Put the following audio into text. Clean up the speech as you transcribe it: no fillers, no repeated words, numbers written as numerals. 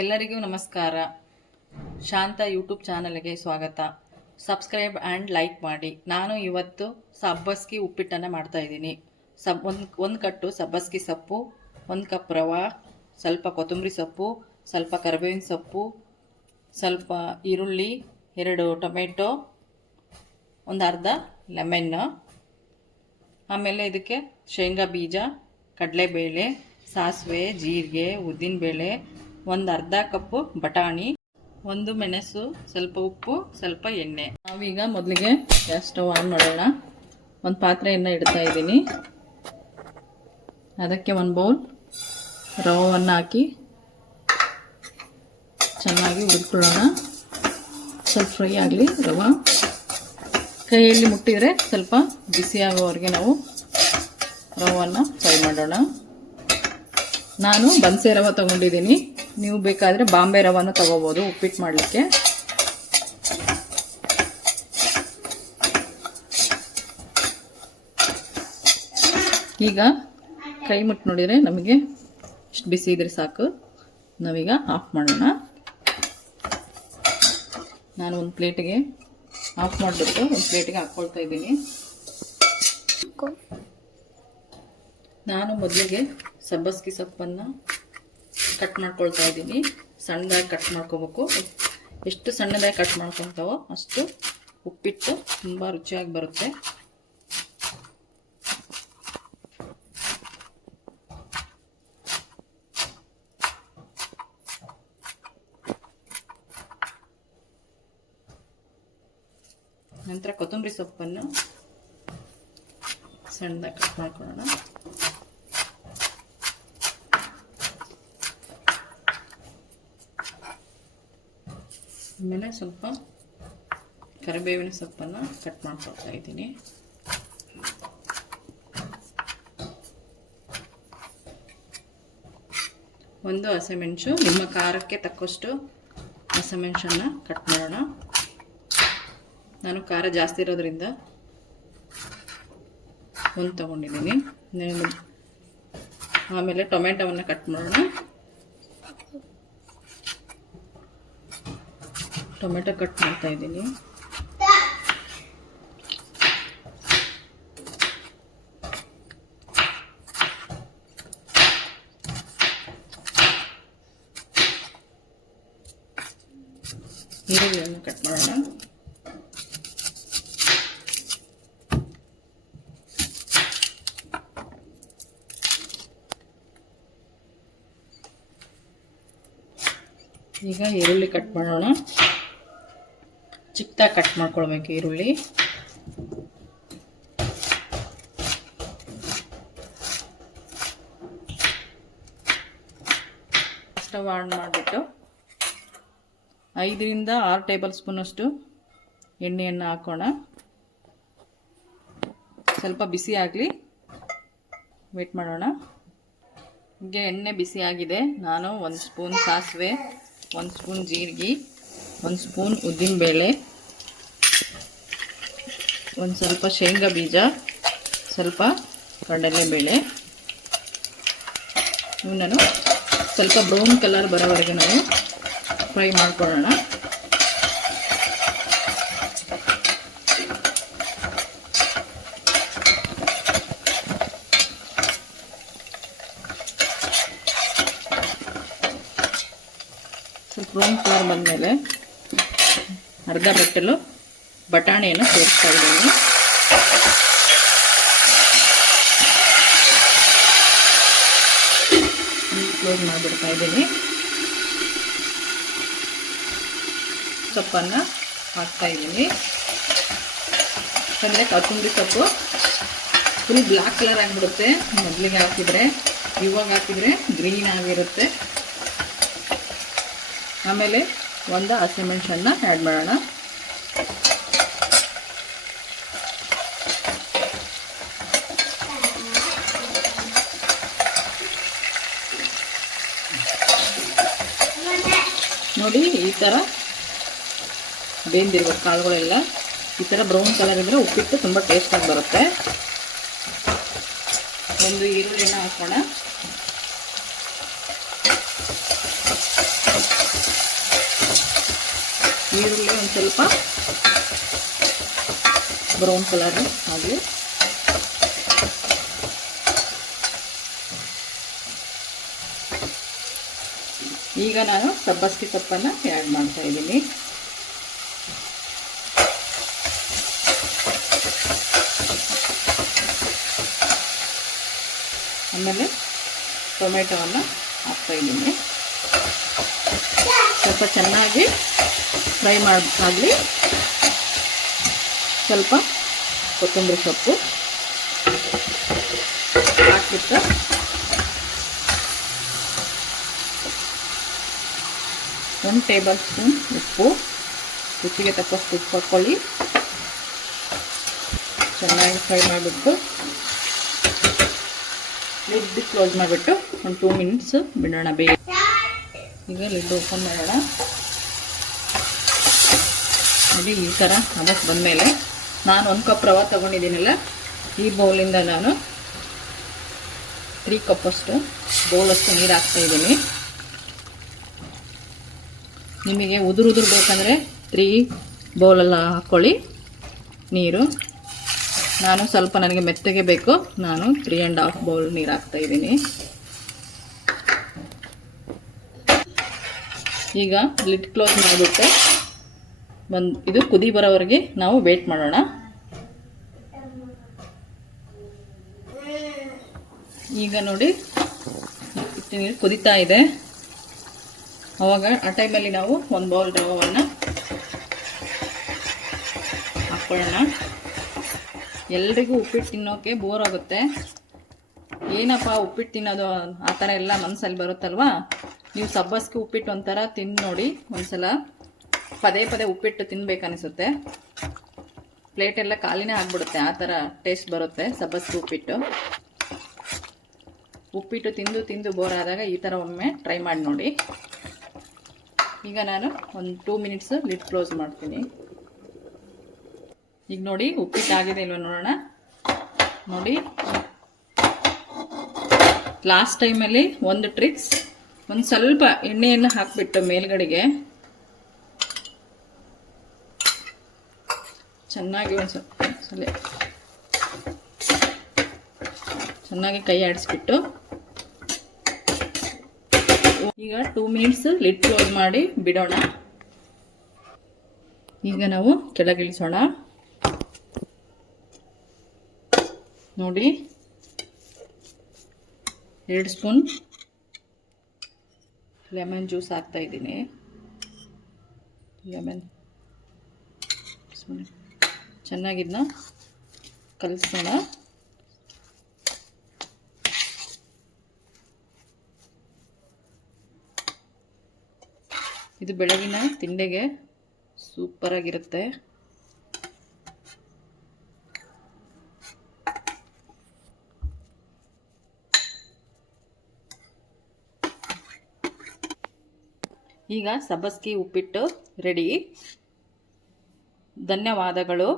ಎಲ್ಲರಿಗೂ ನಮಸ್ಕಾರ. ಶಾಂತ ಯೂಟ್ಯೂಬ್ ಚಾನಲ್ಗೆ ಸ್ವಾಗತ. ಸಬ್ಸ್ಕ್ರೈಬ್ ಆ್ಯಂಡ್ ಲೈಕ್ ಮಾಡಿ. ನಾನು ಇವತ್ತು ಸಬ್ಬಸ್ಗಿ ಉಪ್ಪಿಟ್ಟನ್ನು ಮಾಡ್ತಾಯಿದ್ದೀನಿ. ಒಂದು ಕಟ್ಟು ಸಬ್ಬಸ್ಗಿ ಸೊಪ್ಪು, 1 ಕಪ್ ರವೆ, ಸ್ವಲ್ಪ ಕೊತ್ತಂಬರಿ ಸೊಪ್ಪು, ಸ್ವಲ್ಪ ಕರಿಬೇವಿನ ಸೊಪ್ಪು, ಸ್ವಲ್ಪ ಈರುಳ್ಳಿ, 2 ಟೊಮೆಟೊ, ಒಂದು ಅರ್ಧ ಲೆಮನ್ನು, ಆಮೇಲೆ ಇದಕ್ಕೆ ಶೇಂಗಾ ಬೀಜ, ಕಡಲೆಬೇಳೆ, ಸಾಸಿವೆ, ಜೀರಿಗೆ, ಉದ್ದಿನಬೇಳೆ, ಒಂದು ಅರ್ಧ ಕಪ್ಪು ಬಟಾಣಿ, 1 ಮೆಣಸು, ಸ್ವಲ್ಪ ಉಪ್ಪು, ಸ್ವಲ್ಪ ಎಣ್ಣೆ. ನಾವೀಗ ಮೊದಲಿಗೆ ಗ್ಯಾಸ್ ಸ್ಟವ್ ಆನ್ ಮಾಡೋಣ. ಒಂದು ಪಾತ್ರೆಯನ್ನು ಇಡ್ತಾ ಇದ್ದೀನಿ. ಅದಕ್ಕೆ 1 ಬೌಲ್ ರವೆಯನ್ನು ಹಾಕಿ ಚೆನ್ನಾಗಿ ಹುರ್ಕೊಳ್ಳೋಣ. ಸ್ವಲ್ಪ ಫ್ರೈ ಆಗಲಿ ರವೆ. ಕೈಯಲ್ಲಿ ಮುಟ್ಟಿದರೆ ಸ್ವಲ್ಪ ಬಿಸಿಯಾಗೋವರೆಗೆ ನಾವು ರವೆಯನ್ನು ಫ್ರೈ ಮಾಡೋಣ. ನಾನು ಬನ್ಸೆ ರವೆ ತೊಗೊಂಡಿದ್ದೀನಿ. ನೀವು ಬೇಕಾದರೆ ಬಾಂಬೆ ರವೆನೂ ತೊಗೋಬೋದು ಉಪ್ಪಿಟ್ಟು ಮಾಡಲಿಕ್ಕೆ. ಈಗ ಕೈ ಮುಟ್ಟು ನೋಡಿದರೆ ನಮಗೆ ಇಷ್ಟು ಬಿಸಿ ಇದ್ರೆ ಸಾಕು. ನಾವೀಗ ಆಫ್ ಮಾಡೋಣ. ನಾನು ಒಂದು ಪ್ಲೇಟಿಗೆ ಆಫ್ ಮಾಡಿಬಿಟ್ಟು ಒಂದು ಪ್ಲೇಟಿಗೆ ಹಾಕ್ಕೊಳ್ತಾ ಇದ್ದೀನಿ. ನಾನು ಮೊದಲಿಗೆ ಸಬ್ಬಸ್ಗಿ ಸೊಪ್ಪನ್ನು ಕಟ್ ಮಾಡ್ಕೊಳ್ತಾ ಇದ್ದೀನಿ. ಸಣ್ಣದಾಗಿ ಕಟ್ ಮಾಡ್ಕೋಬೇಕು. ಎಷ್ಟು ಸಣ್ಣದಾಗಿ ಕಟ್ ಮಾಡ್ಕೊತಾವೋ ಅಷ್ಟು ಉಪ್ಪಿಟ್ಟು ತುಂಬ ರುಚಿಯಾಗಿ ಬರುತ್ತೆ. ನಂತರ ಕೊತ್ತಂಬರಿ ಸೊಪ್ಪನ್ನು ಸಣ್ಣದಾಗಿ ಕಟ್ ಮಾಡ್ಕೊಳ್ಳೋಣ. ಆಮೇಲೆ ಸ್ವಲ್ಪ ಕರಿಬೇವಿನ ಸೊಪ್ಪನ್ನು ಕಟ್ ಮಾಡ್ಕೊಳ್ತಾ ಇದ್ದೀನಿ. ಒಂದು ಹಸಿಮೆಣಸು, ನಿಮ್ಮ ಖಾರಕ್ಕೆ ತಕ್ಕಷ್ಟು ಹಸಿಮೆಣಸನ್ನು ಕಟ್ ಮಾಡೋಣ. ನಾನು ಖಾರ ಜಾಸ್ತಿ ಇರೋದ್ರಿಂದ 1 ತಗೊಂಡಿದ್ದೀನಿ. ಆಮೇಲೆ ಟೊಮೆಟೊವನ್ನು ಕಟ್ ಮಾಡೋಣ. ಟೊಮೆಟೊ ಕಟ್ ಮಾಡ್ತಾ ಇದ್ದೀನಿ. ಈರುಳ್ಳಿಯನ್ನು ಕಟ್ ಮಾಡೋಣ. ಈಗ ಈರುಳ್ಳಿ ಕಟ್ ಮಾಡೋಣ. ಚಿಕ್ಕದಾಗಿ ಕಟ್ ಮಾಡ್ಕೊಳ್ಬೇಕು ಈರುಳ್ಳಿ. ಸ್ಟವ್ ಆನ್ ಮಾಡಿಬಿಟ್ಟು 5 ರಿಂದ 6 ಟೇಬಲ್ ಸ್ಪೂನಷ್ಟು ಎಣ್ಣೆಯನ್ನು ಹಾಕೋಣ. ಸ್ವಲ್ಪ ಬಿಸಿ ಆಗಲಿ, ವೇಟ್ ಮಾಡೋಣ. ಹೀಗೆ ಎಣ್ಣೆ ಬಿಸಿ ಆಗಿದೆ. ನಾನು 1 ಸ್ಪೂನ್ ಸಾಸಿವೆ, 1 ಸ್ಪೂನ್ ಜೀರಿಗೆ, 1 ಸ್ಪೂನ್ ಉದ್ದಿನಬೇಳೆ, ಒಂದು ಸ್ವಲ್ಪ ಶೇಂಗಾ ಬೀಜ, ಸ್ವಲ್ಪ ಕಡಲೆಬೇಳೆ ಇವನ್ನೂ ಸ್ವಲ್ಪ ಬ್ರೌನ್ ಕಲರ್ ಬರೋವರೆಗೆ ನಾವು ಫ್ರೈ ಮಾಡ್ಕೊಳ್ಳೋಣ. ಸ್ವಲ್ಪ ಬ್ರೌನ್ ಕಲರ್ ಬಂದಮೇಲೆ ಅರ್ಧ ಬಟ್ಟಲು ಬಟಾಣಿಯನ್ನು ಸೇರಿಸ್ತಾ ಇದ್ದೀನಿ. ಕ್ಲೋಸ್ ಮಾಡಿಬಿಡ್ತಾ ಇದ್ದೀನಿ. ಸೊಪ್ಪನ್ನು ಹಾಕ್ತಾ ಇದ್ದೀನಿ. ಯಾಕಂದರೆ ಕೊತ್ತಂಬರಿ ಸೊಪ್ಪು ಫುಲ್ ಬ್ಲ್ಯಾಕ್ ಕಲರ್ ಆಗಿಬಿಡುತ್ತೆ ಮೊದಲಿಗೆ ಹಾಕಿದರೆ. ಇವಾಗ ಹಾಕಿದರೆ ಗ್ರೀನ್ ಆಗಿರುತ್ತೆ. ಆಮೇಲೆ 1 ಹಸಿಮೆಣಸನ್ನು ಆ್ಯಡ್ ಮಾಡೋಣ. ನೋಡಿ, ಈ ಥರ ಬೇಂದಿರ್ಬೇಕು ಕಾಳುಗಳೆಲ್ಲ. ಈ ಥರ ಬ್ರೌನ್ ಕಲರ್ ಇದ್ದರೆ ಉಪ್ಪಿಟ್ಟು ತುಂಬ ಟೇಸ್ಟಾಗಿ ಬರುತ್ತೆ. ಒಂದು ಈರುಳ್ಳಿನ ಹಾಕೋಣ. ಈರುಳ್ಳಿ ಒಂದು ಸ್ವಲ್ಪ ಬ್ರೌನ್ ಕಲರ್ ಆಗಲಿ. ಈಗ ನಾನು ಸಬ್ಬಸ್ಗೆ ಸೊಪ್ಪನ್ನು ಆ್ಯಡ್ ಮಾಡ್ತಾ ಇದ್ದೀನಿ. ಆಮೇಲೆ ಟೊಮೆಟೊವನ್ನು ಹಾಕ್ತಾ ಇದ್ದೀನಿ. ಸ್ವಲ್ಪ ಚೆನ್ನಾಗಿ ಫ್ರೈ ಆಗಲಿ. ಸ್ವಲ್ಪ ಕೊತ್ತಂಬರಿ ಸೊಪ್ಪು ಹಾಕ್ಬಿಟ್ಟು ಒಂದು ಟೇಬಲ್ ಸ್ಪೂನ್ ಉಪ್ಪು, ರುಚಿಗೆ ತಕ್ಕಷ್ಟು ಉಪ್ಪು ಹಾಕ್ಕೊಳ್ಳಿ. ಚೆನ್ನಾಗಿ ಫ್ರೈ ಮಾಡಿಬಿಟ್ಟು ಲಿಡ್ ಕ್ಲೋಸ್ ಮಾಡಿಬಿಟ್ಟು ಒಂದು 2 ಮಿನಿಟ್ಸ್ ಬಿಡೋಣ ಬೇಗ. ಈಗ ಲಿಡ್ ಓಪನ್ ಮಾಡೋಣ. ನೋಡಿ ಈ ಥರ ಅದಕ್ಕೆ ಬಂದಮೇಲೆ ನಾನು 1 ಕಪ್ ರವೆ ತೊಗೊಂಡಿದ್ದೀನಲ್ಲ, ಈ ಬೌಲಿಂದ ನಾನು 3 ಕಪ್ಪಷ್ಟು ಬೌಲಷ್ಟು ನೀರು ಹಾಕ್ತಾಯಿದ್ದೀನಿ. ನಿಮಗೆ ಉದುರು ಬೇಕಂದರೆ 3 ಬೌಲೆಲ್ಲ ಹಾಕ್ಕೊಳ್ಳಿ ನೀರು. ನಾನು ಸ್ವಲ್ಪ ನನಗೆ ಮೆತ್ತಗೆ ಬೇಕು, ನಾನು 3.5 ಬೌಲ್ ನೀರು ಹಾಕ್ತಾಯಿದ್ದೀನಿ. ಈಗ ಲಿಡ್ ಕ್ಲೋಸ್ ಮಾಡಿಬಿಟ್ಟು ಇದು ಕುದಿ ಬರೋವರೆಗೆ ನಾವು ವೇಟ್ ಮಾಡೋಣ. ಈಗ ನೋಡಿ ನೀರು ಕುದೀತಾ ಇದೆ. ಆವಾಗ ಆ ಟೈಮಲ್ಲಿ ನಾವು 1 ಬೌಲ್ ರವೆಯನ್ನು ಹಾಕ್ಕೊಳ್ಳೋಣ. ಎಲ್ರಿಗೂ ಉಪ್ಪಿಟ್ಟು ತಿನ್ನೋಕ್ಕೆ ಬೋರ್ ಆಗುತ್ತೆ. ಏನಪ್ಪ ಉಪ್ಪಿಟ್ಟು ತಿನ್ನೋದು ಆ ಥರ ಎಲ್ಲ ಮನಸ್ಸಲ್ಲಿ ಬರುತ್ತಲ್ವಾ. ನೀವು ಸಬ್ಬಸ್ಗೆ ಉಪ್ಪಿಟ್ಟು ಒಂಥರ ತಿಂದು ನೋಡಿ ಒಂದ್ಸಲ. ಪದೇ ಪದೇ ಉಪ್ಪಿಟ್ಟು ತಿನ್ಬೇಕನ್ನಿಸುತ್ತೆ. ಪ್ಲೇಟೆಲ್ಲ ಖಾಲಿನೇ ಆಗಿಬಿಡುತ್ತೆ, ಆ ಥರ ಟೇಸ್ಟ್ ಬರುತ್ತೆ ಸಬ್ಬಸ್ಗೆ ಉಪ್ಪಿಟ್ಟು. ಉಪ್ಪಿಟ್ಟು ತಿಂದು ತಿಂದು ಬೋರ್ ಆದಾಗ ಈ ಥರ ಒಮ್ಮೆ ಟ್ರೈ ಮಾಡಿ ನೋಡಿ. ಈಗ ನಾನು ಒಂದು 2 ಮಿನಿಟ್ಸ್ ಲಿಡ್ ಕ್ಲೋಸ್ ಮಾಡ್ತೀನಿ. ಈಗ ನೋಡಿ ಉಪ್ಪಿಟ್ಟು ಆಗಿದೆ ಇಲ್ವ ನೋಡೋಣ. ನೋಡಿ ಲಾಸ್ಟ್ ಟೈಮಲ್ಲಿ ಒಂದು ಟ್ರಿಕ್ಸ್, ಒಂದು ಸ್ವಲ್ಪ ಎಣ್ಣೆಯನ್ನು ಹಾಕಿಬಿಟ್ಟು ಮೇಲ್ಗಡೆಗೆ ಚೆನ್ನಾಗಿ ಚೆನ್ನಾಗಿ ಕೈ ಆಡಿಸ್ಬಿಟ್ಟು ಈಗ 2 ಮಿನಿಟ್ಸ್ ಲಿಡ್ ಕ್ಲೋಸ್ ಮಾಡಿ ಬಿಡೋಣ. ಈಗ ನಾವು ಕೆಳಗಿಳಿಸೋಣ. ನೋಡಿ 2 ಸ್ಪೂನ್ ಲೆಮನ್ ಜ್ಯೂಸ್ ಹಾಕ್ತಾ ಇದ್ದೀನಿ. ಲೆಮನ್ ಚೆನ್ನಾಗಿದ್ನ ಕಲಿಸೋಣ. ಇದು ಬೆಳಗಿನ ತಿಂಡಿಗೆ ಸೂಪರಾಗಿರುತ್ತೆ. ಈಗ ಸಬ್ಬಸ್ಗೆ ಉಪ್ಪಿಟ್ಟು ರೆಡಿ. ಧನ್ಯವಾದಗಳು.